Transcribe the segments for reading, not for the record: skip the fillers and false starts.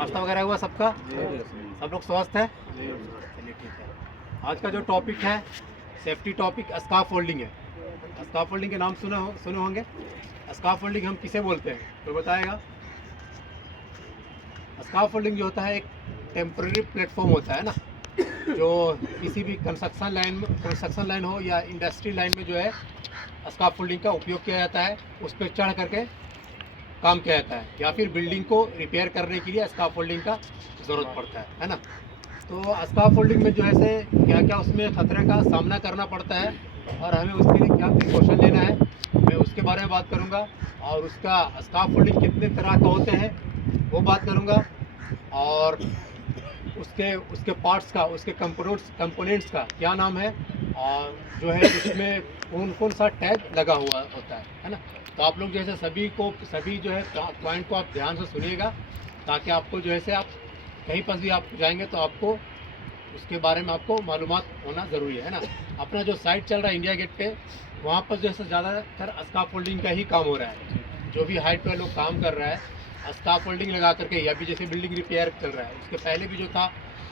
नाश्ता वगैरह हुआ सबका? सब लोग स्वस्थ है? चलिए ठीक है। आज का जो टॉपिक है सेफ्टी टॉपिक स्कार्फ फोल्डिंग है। स्कार्फ फोल्डिंग के नाम सुने होंगे। स्कार्फ फोल्डिंग हम किसे बोलते हैं तो बताएगा। स्कार्फ फोल्डिंग जो होता है एक टेम्पररी प्लेटफॉर्म होता है ना, जो किसी भी कंस्ट्रक्शन लाइन हो या इंडस्ट्री लाइन में जो है स्कार्फ फोल्डिंग का उपयोग किया जाता है। उस पर चढ़ करके काम किया जाता है या फिर बिल्डिंग को रिपेयर करने के लिए स्कार्फ फोल्डिंग का ज़रूरत पड़ता है ना। तो स्कार्फ फोल्डिंग में जो है से क्या क्या उसमें खतरे का सामना करना पड़ता है और हमें उसके लिए क्या प्रिकॉशन लेना है, मैं उसके बारे में बात करूंगा। और उसका स्कार्फ फोल्डिंग कितने तरह का होते हैं वो बात करूंगा। और उसके उसके पार्ट्स का, उसके कंपोनेंट्स का क्या नाम है और जो है इसमें कौन कौन सा टैग लगा हुआ होता है ना। तो आप लोग जैसे सभी जो है पॉइंट को आप ध्यान से सुनिएगा, ताकि आपको जो है से आप कहीं पर भी आप जाएंगे तो आपको उसके बारे में आपको मालूमात होना ज़रूरी है ना। अपना जो साइट चल रहा है इंडिया गेट पे, वहाँ पर जो है ज़्यादातर स्कार्फ फोल्डिंग का ही काम हो रहा है। जो भी हाइट पे लोग काम कर रहा है स्कार्फ फोल्डिंग लगा करके, या भी जैसे बिल्डिंग रिपेयर चल रहा है उसके पहले भी जो था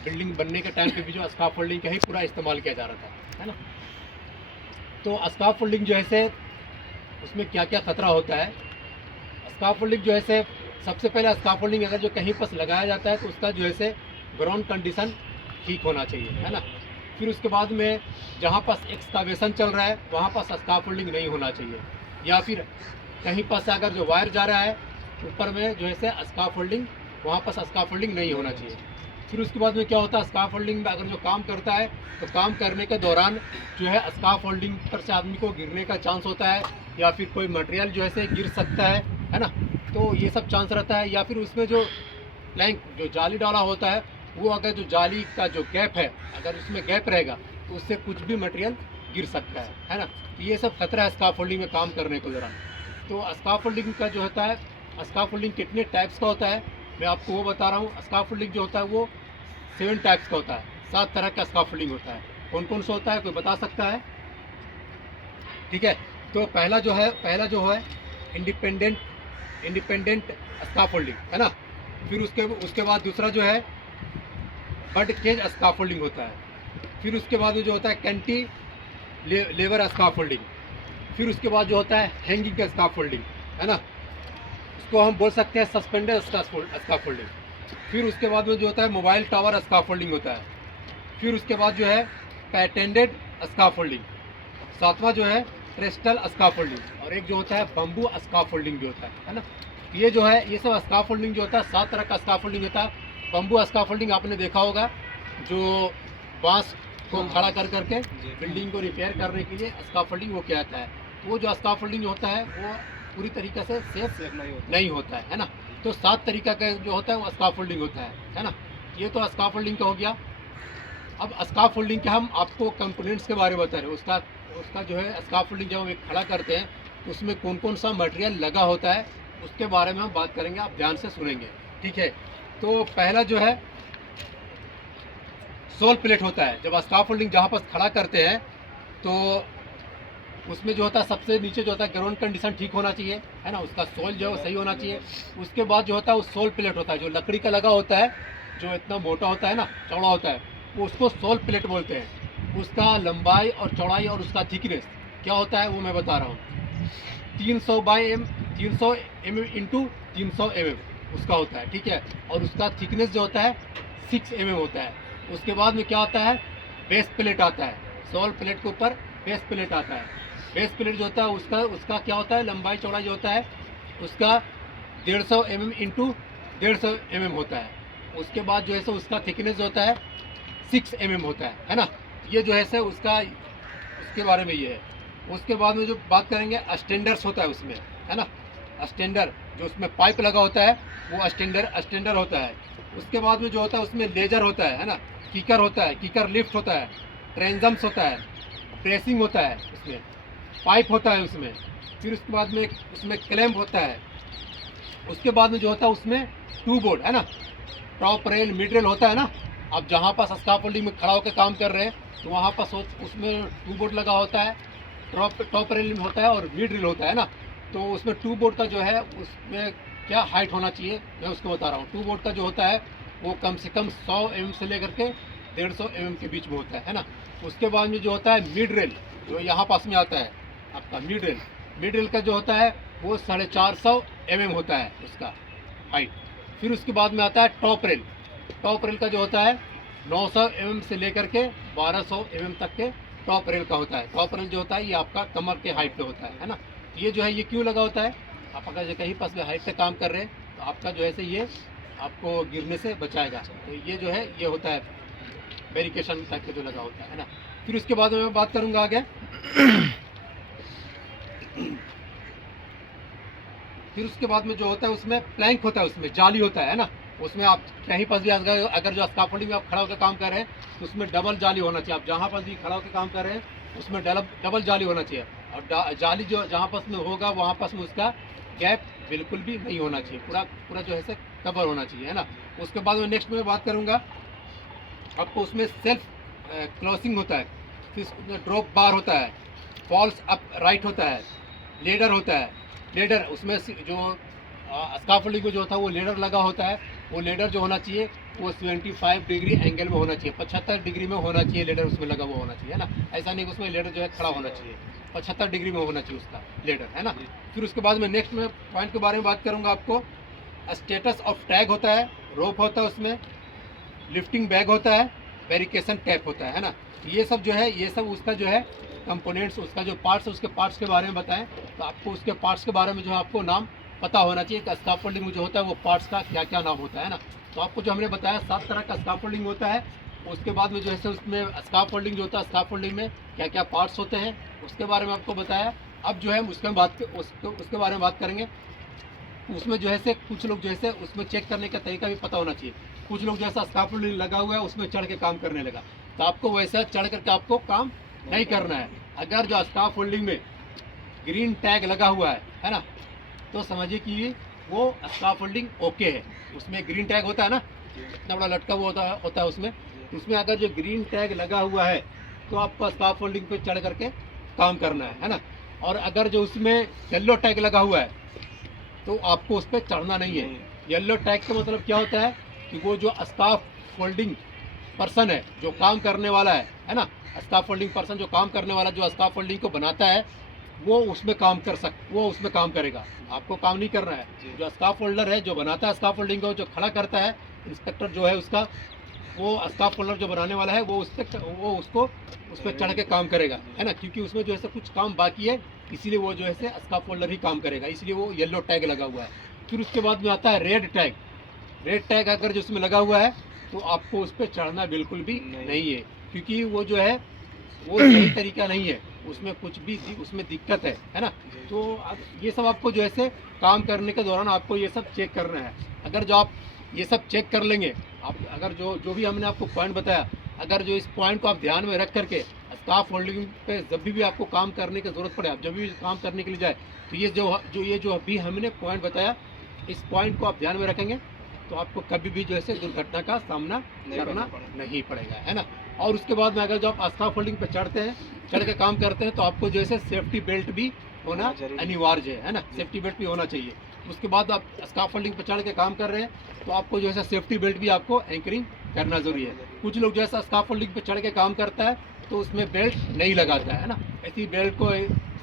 बिल्डिंग बनने के टाइम पे भी जो स्कार्फ फोल्डिंग का ही पूरा इस्तेमाल किया जा रहा था, है ना। तो स्कार्फ फोल्डिंग जो है से उसमें क्या क्या खतरा होता है। स्कार्फ फोल्डिंग जो है से सबसे पहले स्कार्फ फोल्डिंग अगर जो कहीं पर लगाया जाता है तो उसका जो है से ग्राउंड कंडीशन ठीक होना चाहिए, है ना। फिर उसके बाद में जहाँ पास एक्सकावेशन चल रहा है वहाँ पास स्कार्फ फोल्डिंग नहीं होना चाहिए, या फिर कहीं पर से अगर जो वायर जा रहा है ऊपर में जो है से स्कार्फ फोल्डिंग, वहाँ पास स्कार्फ फोल्डिंग नहीं होना चाहिए। फिर उसके बाद में क्या होता है स्कार्फ फोल्डिंग में अगर जो काम करता है तो काम करने के दौरान जो है स्कार्फ फोल्डिंग पर से आदमी को गिरने का चांस होता है, या फिर कोई मटेरियल जो है से गिर सकता है ना। तो ये सब चांस रहता है। या फिर उसमें जो प्लैंक जो जाली डाला होता है वो अगर जो जाली का जो गैप है अगर उसमें गैप रहेगा तो उससे कुछ भी मटेरियल गिर सकता है ना। तो ये सब खतरा है स्कार्फ फोल्डिंग में काम करने के दौरान। तो स्कार्फ फोल्डिंग का जो होता है, स्कार्फ फोल्डिंग कितने टाइप्स का होता है मैं आपको वो बता रहा हूँ। स्कार्फ फोल्डिंग जो होता है वो 7 टाइप्स का होता है, 7 तरह का स्कार्फ फोल्डिंग होता है। कौन कौन सा होता है कोई बता सकता है? ठीक है। तो पहला जो है इंडिपेंडेंट स्कार्फ फोल्डिंग, है ना। फिर उसके बाद दूसरा जो है बड केज स्कार्फ फोल्डिंग होता है। फिर उसके बाद में जो होता है कैंटी लेवर स्कार्फ फोल्डिंग। फिर उसके बाद जो होता है हैंगिंग का स्कार्फ फोल्डिंग, है ना। उसको हम बोल सकते हैं सस्पेंडेड स्कार्फ फोल्डिंग। फिर उसके बाद में जो होता है मोबाइल टावर स्कार्फ फोल्डिंग होता है। फिर उसके बाद जो है पैटेंटेड स्कार्फ फोल्डिंग। सातवां जो है क्रिस्टल स्कार्फ फोल्डिंग, और एक जो होता है बम्बू स्कार्फ फोल्डिंग जो होता है ना। ये जो है ये सब स्कार्फ फोल्डिंग जो होता है 7 तरह का स्कार्फ फोल्डिंग होता है। बम्बू स्कार्फ फोल्डिंग आपने देखा होगा, जो बांस को खड़ा कर करके बिल्डिंग को रिपेयर करने के लिए स्कार्फ फोल्डिंग वो किया जाता है। तो वो जो स्कार्फ फोल्डिंग होता है वो पूरी तरीके से सेफ नहीं होता है ना। तो 7 तरीका का जो होता है वो स्कार्फ फोल्डिंग होता है ना। ये तो स्कार्फ फोल्डिंग का हो गया। अब स्कार्फ फोल्डिंग के हम आपको कंपोनेंट्स के बारे में बता रहे हैं। उसका जो है स्कार्फ फोल्डिंग जब हम एक खड़ा करते हैं तो उसमें कौन कौन सा मटेरियल लगा होता है उसके बारे में हम बात करेंगे, आप ध्यान से सुनेंगे, ठीक है। तो पहला जो है सोल प्लेट होता है। जब स्कार्फ फोल्डिंग जहाँ पर खड़ा करते हैं तो उसमें जो होता है सबसे नीचे जो होता है ग्राउंड कंडीशन ठीक होना चाहिए, है ना। उसका सोल जो है सही होना चाहिए। उसके बाद जो होता है वो सोल प्लेट होता है, जो लकड़ी का लगा होता है, जो इतना मोटा होता है ना, चौड़ा होता है, वो उसको सोल प्लेट बोलते हैं। उसका लंबाई और चौड़ाई और उसका थिकनेस क्या होता है वो मैं बता रहा हूँ। 300 mm इंटू 300 mm उसका होता है, ठीक है। और उसका थिकनेस जो होता है 6 mm होता है। उसके बाद में क्या आता है बेस प्लेट आता है। सोल प्लेट के ऊपर बेस प्लेट आता है। बेस प्लेट जो होता है उसका क्या होता है लंबाई चौड़ाई जो होता है उसका 150 mm इंटू 150 mm होता है। उसके बाद जो है सो उसका थिकनेस जो होता है 6 mm होता है ना। ये जो है सो उसके बारे में ये है। उसके बाद में जो बात करेंगे स्टैंडर्स होता है उसमें, है ना। स्टैंडर जो उसमें पाइप लगा होता है वो स्टैंडर होता है। उसके बाद में जो होता है उसमें लेजर होता है ना, किकर होता है, किकर लिफ्ट होता है, ट्रेंजम्स होता है, प्रेसिंग होता है, उसमें पाइप होता है उसमें। फिर उसके बाद में उसमें क्लैंप होता है। उसके बाद में जो होता है उसमें टू बोर्ड, है ना, टॉप रेल मिड रेल होता है ना। आप जहाँ पास स्कार्फ फोल्डिंग में खड़ा होकर काम कर रहे हैं तो वहाँ पास उसमें टू बोर्ड लगा होता है, टॉप रेल होता है और मिड रेल होता है ना। तो उसमें टू बोर्ड का जो है उसमें क्या हाइट होना चाहिए मैं उसको बता रहा हूँ। 2 बोर्ड का जो होता है वो कम से कम 100 mm से लेकर के 150 mm के बीच में होता है ना। उसके बाद में जो होता है मिड रेल, जो यहाँ पास में आता है आपका मिड रेल का जो होता है वो 450 mm होता है उसका हाइट। फिर उसके बाद में आता है टॉप रेल का जो होता है 900 mm से लेकर के 1200 mm तक के टॉप रेल का होता है। टॉप रेल जो होता है ये आपका कमर के हाइट पे होता है ना। ये जो है ये क्यों लगा होता है, आप अगर कहीं पास में हाइट पे काम कर रहे हैं तो आपका जो है से ये आपको गिरने से बचाएगा। तो ये जो है ये होता है वेरिकेशन टाइप का जो लगा होता है ना। फिर उसके बाद में मैं बात करूँगा आगे। फिर उसके बाद में जो होता है उसमें प्लैंक होता है, उसमें जाली होता है ना। उसमें आप कहीं पर भी अगर जो स्काफोल्डिंग में आप खड़ा होकर काम कर रहे हैं तो उसमें डबल जाली होना चाहिए। आप जहाँ पर भी खड़ा होकर काम कर रहे हैं उसमें डबल जाली होना चाहिए। और जाली जो जहाँ पास में होगा वहाँ पास में उसका गैप बिल्कुल भी नहीं होना चाहिए, पूरा जो है से कवर होना चाहिए है ना। उसके बाद में नेक्स्ट में बात करूँगा आपको उसमें सेल्फ क्लॉसिंग होता है, फिर उसमें ड्रॉप बार होता है, फॉल्स अप राइट होता है, लेडर होता है। लेडर उसमें जो स्काफोल्डिंग में जो होता है वो लेडर लगा होता है। वो लेडर जो होना चाहिए वो 75 डिग्री एंगल में होना चाहिए, 75 डिग्री में होना चाहिए लेडर उसमें लगा हुआ होना चाहिए है ना। ऐसा नहीं कि उसमें लेडर जो है खड़ा होना चाहिए, 75 डिग्री में होना चाहिए उसका लेडर है ना। फिर उसके बाद में नेक्स्ट में पॉइंट के बारे में बात करूँगा आपको। स्टेटस ऑफ टैग होता है, रोप होता है उसमें, लिफ्टिंग बैग होता है, वेरिकेशन कैप होता है ना। ये सब जो है ये सब उसका जो है कंपोनेंट्स, उसका जो पार्ट्स है उसके पार्ट्स के बारे में बताएं तो आपको उसके पार्ट्स के बारे में जो है आपको नाम पता होना चाहिए कि स्काफोल्डिंग में जो होता है वो पार्ट्स का क्या क्या नाम होता है ना। तो आपको जो हमने बताया 7 तरह का स्काफोल्डिंग होता है। उसके बाद में जो है उसमें स्काफोल्डिंग जो होता है स्काफोल्डिंग में क्या क्या पार्ट्स होते हैं उसके बारे में आपको बताया। अब जो है उसके बारे में बात करेंगे। उसमें जो है से कुछ लोग जो है उसमें चेक करने का तरीका भी पता होना चाहिए। कुछ लोग जैसा स्काफोल्डिंग लगा हुआ है उसमें चढ़ के काम करने लगा, तो आपको वैसा चढ़ करके आपको काम नहीं करना है। अगर जो स्काफोल्डिंग में ग्रीन टैग लगा हुआ है ना, तो समझिए कि वो स्काफोल्डिंग ओके है। उसमें ग्रीन टैग होता है ना, इतना बड़ा लटका हुआ होता है उसमें अगर जो ग्रीन टैग लगा हुआ है तो आपको स्काफोल्डिंग पे चढ़ करके काम करना है ना। और अगर जो उसमें येलो टैग लगा हुआ है तो आपको उस पर चढ़ना नहीं है। येलो टैग का मतलब क्या होता है कि वो जो स्काफोल्डिंग पर्सन है जो काम करने वाला है ना, स्काफोल्डिंग पर्सन जो काम करने वाला जो स्काफोल्डिंग को बनाता है वो उसमें काम करेगा, आपको काम नहीं करना है। जो स्काफोल्डर है जो बनाता है स्काफोल्डिंग को, जो खड़ा करता है इंस्पेक्टर जो है उसका, वो स्काफोल्डर जो बनाने वाला है वो उस पर चढ़ के काम करेगा है ना। क्योंकि उसमें जो है कुछ काम बाकी है इसीलिए वो जो है स्काफोल्डर ही काम करेगा, इसलिए वो येलो टैग लगा हुआ है। फिर उसके बाद में आता है रेड टैग अगर जो उसमें लगा हुआ है तो आपको उस पर चढ़ना बिल्कुल भी नहीं है, क्योंकि वो जो है वो सही तरीका नहीं है, उसमें कुछ भी उसमें दिक्कत है ना। तो ये सब आपको जो है काम करने के दौरान आपको ये सब चेक करना है। अगर जो आप ये सब चेक कर लेंगे, आप अगर जो भी हमने आपको पॉइंट बताया, अगर जो इस पॉइंट को आप ध्यान में रख करके स्काफोल्डिंग पे जब भी आपको काम करने की ज़रूरत पड़े, आप जब भी काम करने के लिए जाए तो ये जो अभी हमने पॉइंट बताया, इस पॉइंट को आप ध्यान में रखेंगे तो आपको कभी भी जो है दुर्घटना का सामना करना नहीं पड़ेगा है ना। और उसके बाद में अगर जो आप स्काफोल्डिंग पे चढ़ के काम करते हैं तो आपको जो है सेफ्टी बेल्ट भी होना अनिवार्य है ना, सेफ्टी बेल्ट भी होना चाहिए। उसके बाद आप स्काफोल्डिंग पे चढ़ के काम कर रहे हैं तो आपको जो है सेफ्टी बेल्ट भी आपको एंकरिंग करना जरूरी है। कुछ लोग जो है स्काफोल्डिंग पे चढ़ के काम करता है तो उसमें बेल्ट नहीं लगाता है ना, ऐसी बेल्ट को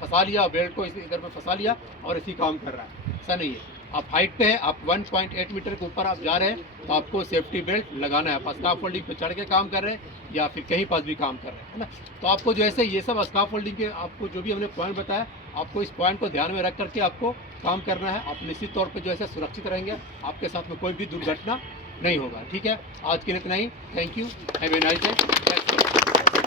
फंसा लिया, बेल्ट को इधर पे फंसा लिया और इसी काम कर रहा है, ऐसा नहीं है। आप हाइट पे है, आप 1.8 मीटर के ऊपर आप जा रहे हैं तो आपको सेफ्टी बेल्ट लगाना है। आप स्काफोल्डिंग पे चढ़ के काम कर रहे हैं या फिर कहीं पास भी काम कर रहे हैं है ना, तो आपको जो है ये सब स्काफोल्डिंग के आपको जो भी हमने पॉइंट बताया, आपको इस पॉइंट को ध्यान में रख करके आपको काम करना है। आप निश्चित तौर पर जो है सुरक्षित रहेंगे, आपके साथ में कोई भी दुर्घटना नहीं होगा। ठीक है, आज के लिए इतना ही। Thank you, have a nice day.